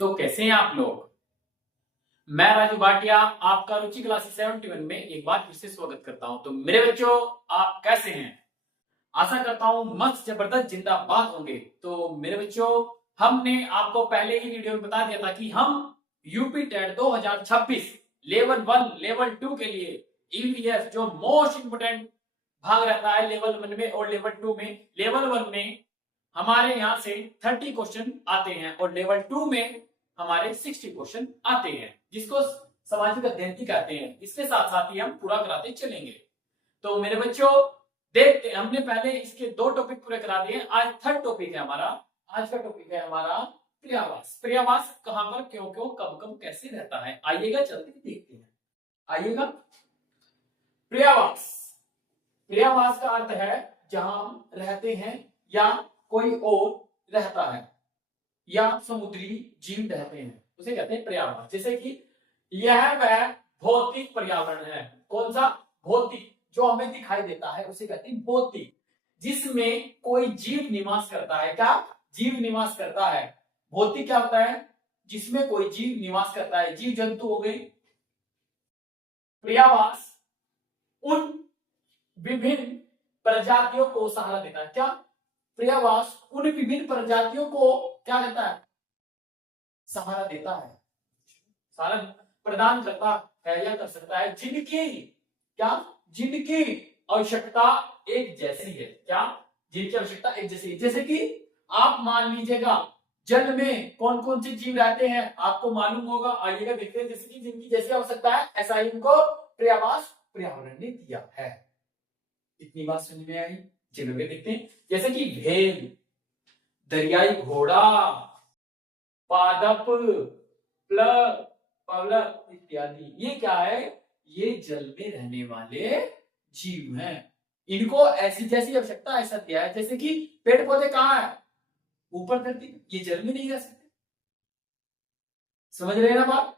तो कैसे हैं आप लोग। मैं राजू भाटिया आपका रुचि क्लासेस 71 में एक बार फिर से स्वागत करता हूं। तो मेरे बच्चों, आप कैसे हैं? आशा करता हूं मस्त जबरदस्त जिंदाबाद होंगे। तो मेरे बच्चों, हमने आपको पहले ही वीडियो में बता दिया था कि हम यूपी टेट 2026 लेवल 1 लेवल 2 के लिए ईवीएस जो मोस्ट इंपोर्टेंट भाग रहता है लेवल 1 में और लेवल 2 में। लेवल 1 में हमारे यहाँ से 30 क्वेश्चन आते हैं और लेवल 2 में हमारे 60 क्वेश्चन आते हैं, जिसको सामाजिक अध्ययन की कहते हैं। इसके साथ साथ ही हम पूरा कराते चलेंगे। तो मेरे बच्चों, देखते हमने पहले इसके 2 टॉपिक पूरे करा दिए। आज थर्ड टॉपिक है हमारा। आज का टॉपिक है हमारा पर्यावास। पर्यावास कहां पर, क्यों क्यों, कब कब, कैसे रहता है, आइएगा चलते देखते हैं। आइएगा। पर्यावास, पर्यावास का अर्थ है जहां हम रहते हैं या कोई और रहता है या समुद्री जीव रहते हैं, उसे कहते हैं पर्यावरण। जैसे कि यह वह भौतिक पर्यावरण है। कौन सा? भौतिक, जो हमें दिखाई देता है उसे कहते हैं भौतिक, जिसमें कोई जीव निवास करता है। क्या? जीव निवास करता है। भौतिक क्या होता है? जिसमें कोई जीव निवास करता है, जीव जंतु हो गए। पर्यावास उन विभिन्न प्रजातियों को सहारा देता है। क्या? पर्यावास उन विभिन्न प्रजातियों को क्या देता है? सहारा देता है, सहारा प्रदान करता है या कर सकता है, जिनकी क्या, जिनकी आवश्यकता एक जैसी है। क्या? जिनकी आवश्यकता एक जैसी है। जैसे कि आप मान लीजिएगा जल में कौन कौन से जीव रहते हैं आपको मालूम होगा। आइएगा देखते हैं। जैसे कि जिनकी जैसी आवश्यकता है ऐसा ही इनको पर्यावास पर्यावरण ने दिया है। इतनी बात समझ में आई? चलो देखते हैं। जैसे कि भेल, दरियाई घोड़ा, पादप, पवलक इत्यादि, ये क्या है? ये जल में रहने वाले जीव हैं। इनको ऐसी जैसी आवश्यकता ऐसा दिया है। जैसे कि पेड़ पौधे कहाँ है? ऊपर धरती, ये जल में नहीं रह सकते। समझ रहे हैं ना बात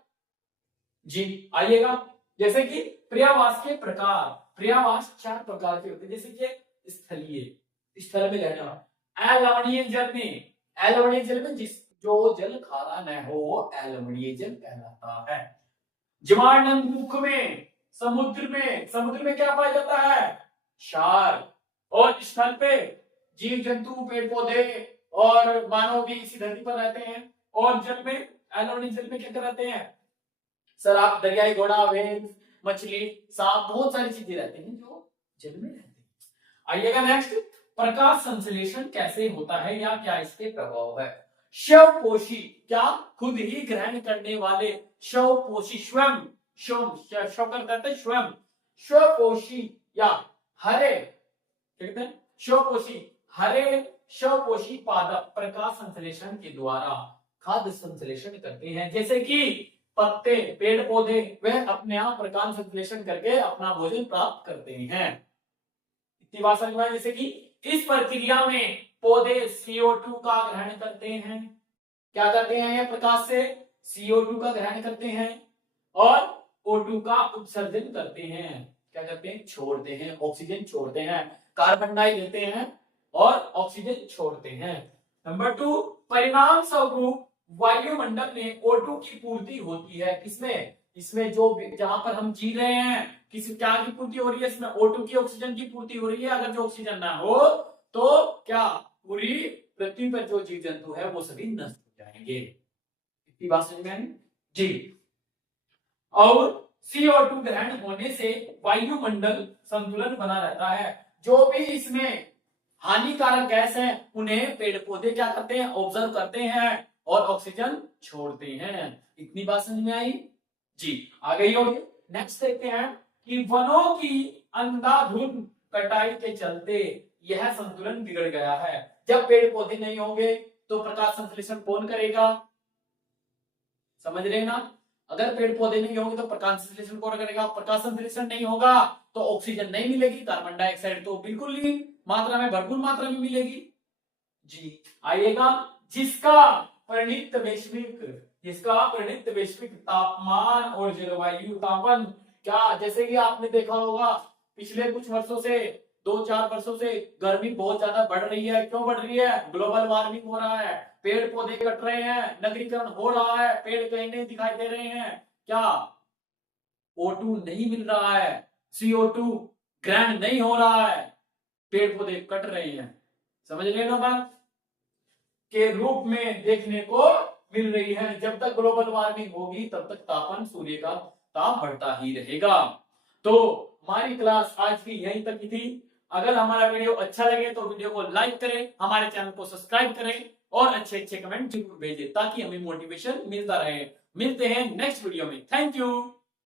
जी? आइएगा। जैसे कि पर्यावास के प्रकार, पर्यावास 4 प्रकार के होते हैं। जैसे कि स्थलीय, स्थल में रहने वाला। अलवणीय जल में, अलवणीय जल में जिस जो जल खारा न हो वो अलवणीय जल कहलाता है। जीवाणु मुख में, समुद्र में, समुद्र में क्या पाया जाता है? क्षार। और स्थल पे जीव जंतु, पेड़ पौधे और मानव भी इसी धरती पर रहते हैं। और जल में, अलवणीय जल में क्या रहते हैं? शराब, दरियाई घोड़ा, व्हेल, मछली, सांप, बहुत सारी चीजें रहती हैं जो जल में रहती हैं। आइएगा नेक्स्ट। प्रकाश संश्लेषण कैसे होता है या क्या इसके प्रभाव है? शवपोशी, क्या? खुद ही ग्रहण करने वाले शवपोशी, स्वयं शव करते हैं स्वयं। शवपोशी या हरे, कहते हैं शवपोशी, हरे शवपोशी पादप प्रकाश संश्लेषण के द्वारा खाद्य संश्लेषण करते हैं। जैसे कि पत्ते, पेड़ पौधे, वह अपने आप प्रकाश संश्लेषण करके अपना भोजन प्राप्त करते हैं। इतनी बात समझ में आई? जैसे कि इस प्रक्रिया में पौधे CO2 का ग्रहण करते हैं। क्या करते हैं? ये प्रकाश से CO2 का ग्रहण करते हैं और O2 का उत्सर्जन करते हैं। क्या करते हैं? छोड़ते हैं, ऑक्सीजन छोड़ते हैं। कार्बन डाई लेते हैं और ऑक्सीजन छोड़ते हैं। नंबर 2, परिणाम स्वरूप वायुमंडल में O2 की पूर्ति होती है। किसमें? इसमें जो जहां पर हम जी रहे हैं, किसी क्या की पूर्ति हो रही है? इसमें O2 की, ऑक्सीजन की पूर्ति हो रही है। अगर जो ऑक्सीजन ना हो तो क्या पूरी पृथ्वी पर जो जीव जंतु है वो सभी नष्ट हो जाएंगे। इतनी बात समझ में आई जी? और CO2 ग्रहण होने से वायुमंडल संतुलन बना रहता है। जो भी इसमें हानिकारक गैस है उन्हें पेड़ पौधे क्या करते हैं? ऑब्जर्व करते हैं और ऑक्सीजन छोड़ते हैं। इतनी बात समझ में आई जी? आ गई होगी। नेक्स्ट देखते हैं कि वनों की अंधाधुंध कटाई के चलते यह संतुलन बिगड़ गया है। जब पेड़ पौधे नहीं होंगे तो प्रकाश संश्लेषण कौन करेगा? समझ रहे हैं ना? अगर पेड़ पौधे नहीं होंगे तो प्रकाश संश्लेषण कौन करेगा? प्रकाश संश्लेषण नहीं होगा तो ऑक्सीजन नहीं मिलेगी, कार्बन डाइऑक्साइड तो बिल्कुल ही मात्रा में, भरपूर मात्रा में मिलेगी जी। आइएगा। जिसका परिणित वैश्विक तापमान और जलवायु तापन, क्या? जैसे कि आपने देखा होगा पिछले कुछ वर्षों से, 2-4 वर्षों से गर्मी बहुत ज्यादा बढ़ रही है। क्यों बढ़ रही है? ग्लोबल वार्मिंग हो रहा है, पेड़ पौधे कट रहे हैं, नगरीकरण हो रहा है, पेड़ कहीं नहीं दिखाई दे रहे हैं, क्या O2 नहीं मिल रहा है, CO2 ग्रहण नहीं हो रहा है, पेड़ पौधे कट रहे हैं, समझ रहे हो बात, के रूप में देखने को मिल रही है। जब तक ग्लोबल वार्मिंग होगी तब तक तापमान, सूर्य का ताप बढ़ता ही रहेगा। तो हमारी क्लास आज की यहीं तक की थी। अगर हमारा वीडियो अच्छा लगे तो वीडियो को लाइक करें, हमारे चैनल को सब्सक्राइब करें और अच्छे अच्छे कमेंट जरूर भेजें ताकि हमें मोटिवेशन मिलता रहे। मिलते हैं नेक्स्ट वीडियो में। Thank you.